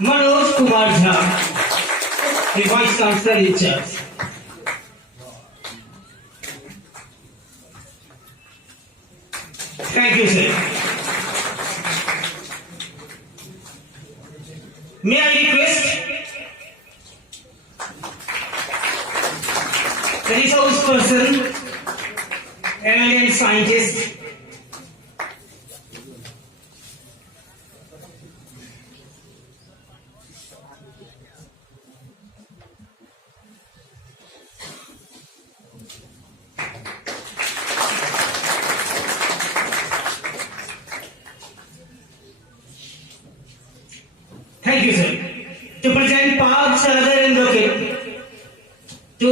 Kumar Jha, the Vice Chancellor in charge. Thank you, sir. May I request the resource person, eminent scientist, thank you, sir. To present Park Sadar and Rocket to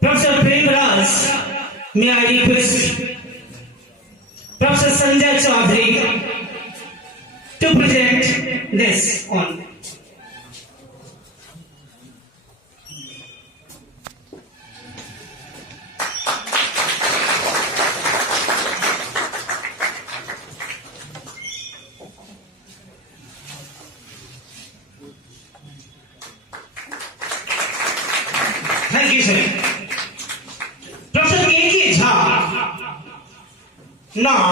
Professor Premraj, may I request Professor Sanjay Choudhary to present this on. Thank you, sir. Prof K. Jha now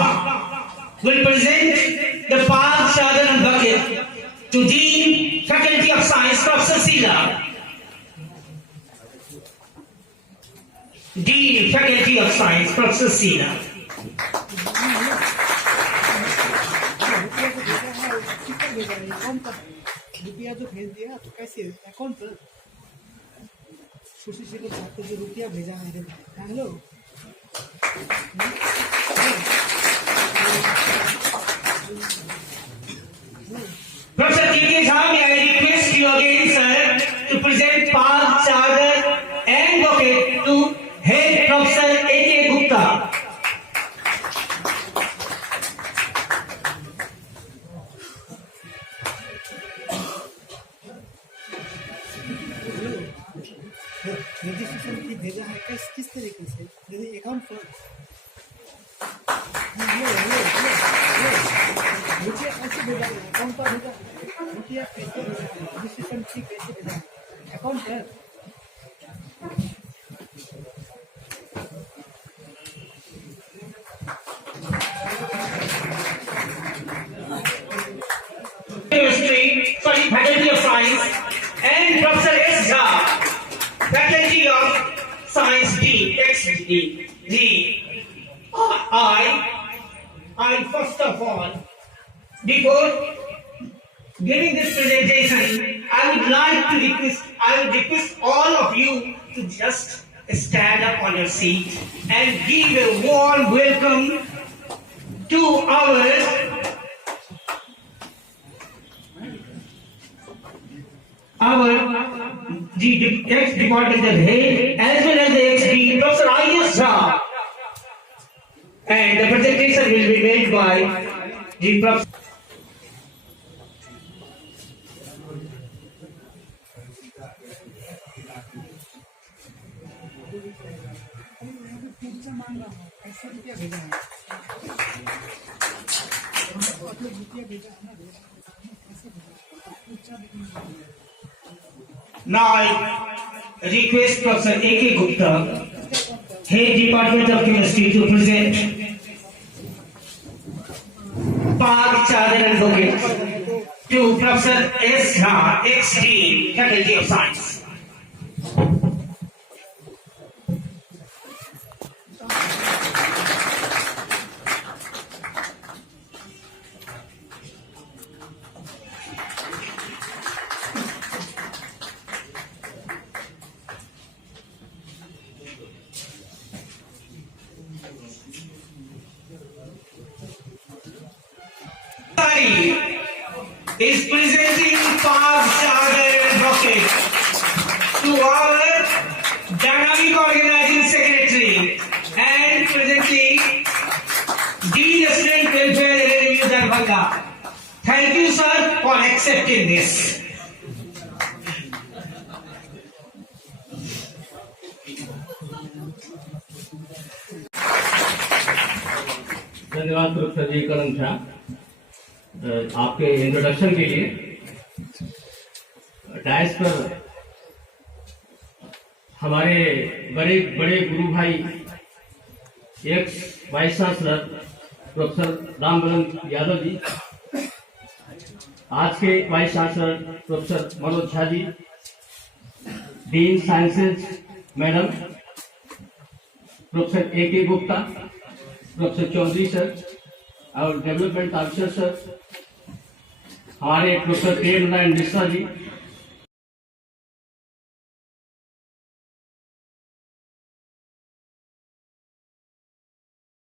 will present the Park Sadar and Bucket to Dean, Faculty of Science, Professor Sila. Dean, Faculty of Science, Professor Sila. रुपया जो भेज दिया तो कैसे account पर सुशील शेखर झा को जो रुपया भेजा है hello Professor K. Jha, may I request you again, sir, to present Park Sadar and Bucket to Head Professor A. Gupta. Registration की भेजा है किस तरीके से यदि अकाउंट पर रुपया कैसे भेजा है अकाउंट पर भेजा रुपया कैसे रजिस्ट्रेशन की कैसे भेजा है अकाउंट पर Faculty of Science and Professor S. Jha, Faculty of Science D, XD. I first of all, before giving this presentation, I would request all of you to just stand up on your seat and give a warm welcome to our the ex-departmental head as well as the ex-dean, Professor I.S. Jha. And the presentation will be made by the Professor. Now I request Professor A.K. Gupta, Head Department of Chemistry, to present Park Sadar and Bucket to Professor S. Jha, ex-dean, Faculty of Science. Ansari is presenting Park Sadar and Bucket to our dynamic organizing secretary and presenting Dean Student Welfare Review Darbhanga. Thank you, sir, for accepting this. धन्यवाद professor जी करम झा आपके introduction के लिए। DISE पर हमारे बड़े बड़े गुरु भाई ex vice chancellor professor Rambalan Yadav ji, आज के vice chancellor professor Manoj Jha ji, dean sciences madam professor K Gupta, professor Chaudhary sir और डेवलपमेंट ऑफिसर सर, हमारे प्रोफेसर के नारायण मिश्रा जी,